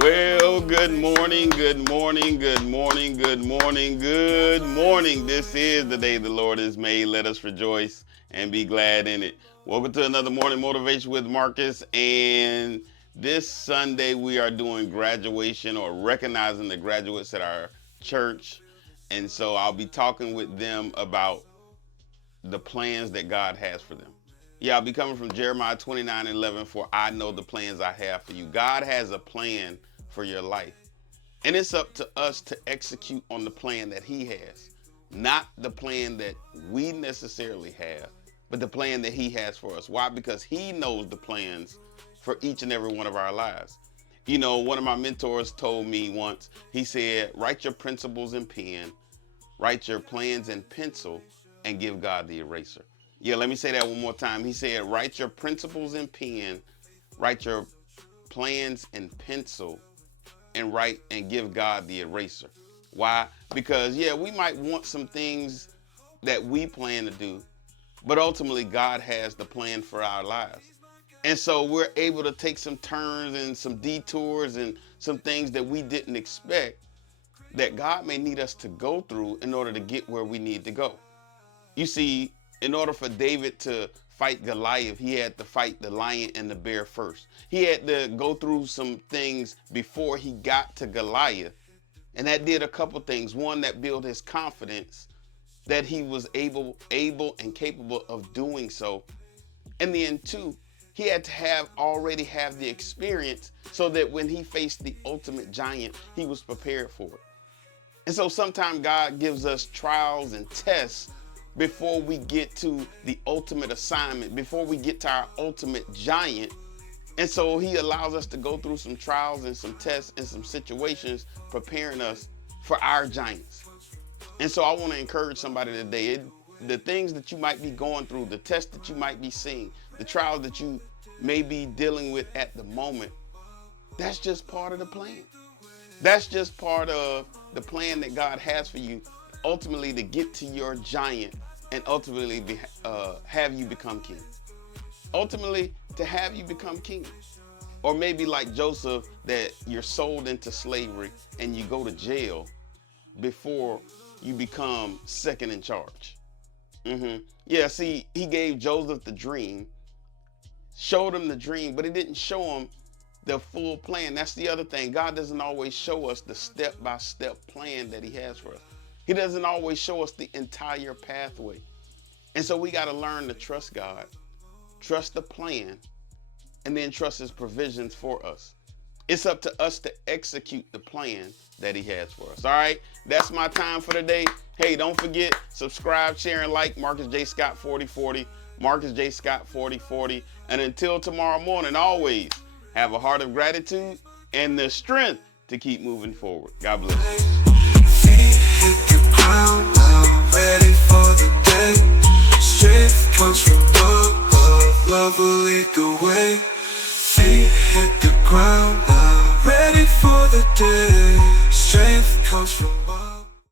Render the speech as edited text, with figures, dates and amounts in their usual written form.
Well, good morning, good morning, good morning, good morning, good morning. This is the day the Lord has made. Let us rejoice and be glad in it. Welcome to another morning motivation with Marcus. And this Sunday we are doing graduation or recognizing the graduates at our church. And so I'll be talking with them about the plans that God has for them. Yeah, I'll be coming from Jeremiah 29:11. For I know the plans I have for you. God has a plan for your life. And it's up to us to execute on the plan that He has. Not the plan that we necessarily have, but the plan that He has for us. Why? Because He knows the plans for each and every one of our lives. You know, one of my mentors told me once, he said, write your principles in pen, write your plans in pencil, and give God the eraser. Yeah, let me say that one more time. He said, write your principles in pen, write your plans in pencil, and write and give God the eraser. Why? Because, yeah, we might want some things that we plan to do, but ultimately God has the plan for our lives. And so we're able to take some turns and some detours and some things that we didn't expect that God may need us to go through in order to get where we need to go. You see, in order for David to fight Goliath, he had to fight the lion and the bear first. He had to go through some things before he got to Goliath. And that did a couple things. One, that built his confidence that he was able and capable of doing so. And then two, he had to already have the experience so that when he faced the ultimate giant, he was prepared for it. And so sometimes God gives us trials and tests before we get to the ultimate assignment, before we get to our ultimate giant. And so He allows us to go through some trials and some tests and some situations, preparing us for our giants. And so I want to encourage somebody today. The things that you might be going through, the tests that you might be seeing, the trials that you may be dealing with at the moment, that's just part of the plan. That's just part of the plan that God has for you, ultimately to get to your giant and ultimately have you become king. Ultimately, to have you become king. Or maybe like Joseph, that you're sold into slavery and you go to jail before you become second in charge. Yeah, see, He gave Joseph the dream, showed him the dream, but He didn't show him the full plan. That's the other thing. God doesn't always show us the step-by-step plan that He has for us. He doesn't always show us the entire pathway. And so we got to learn to trust God, trust the plan, and then trust His provisions for us. It's up to us to execute the plan that He has for us. All right, that's my time for today. Hey, don't forget, subscribe, share, and like Marcus J. Scott 4040, Marcus J. Scott 4040. And until tomorrow morning, always have a heart of gratitude and the strength to keep moving forward. God bless. Ready for the day. Strength comes from above. Love will lead the way. Feet hit the ground now. Ready for the day. Strength comes from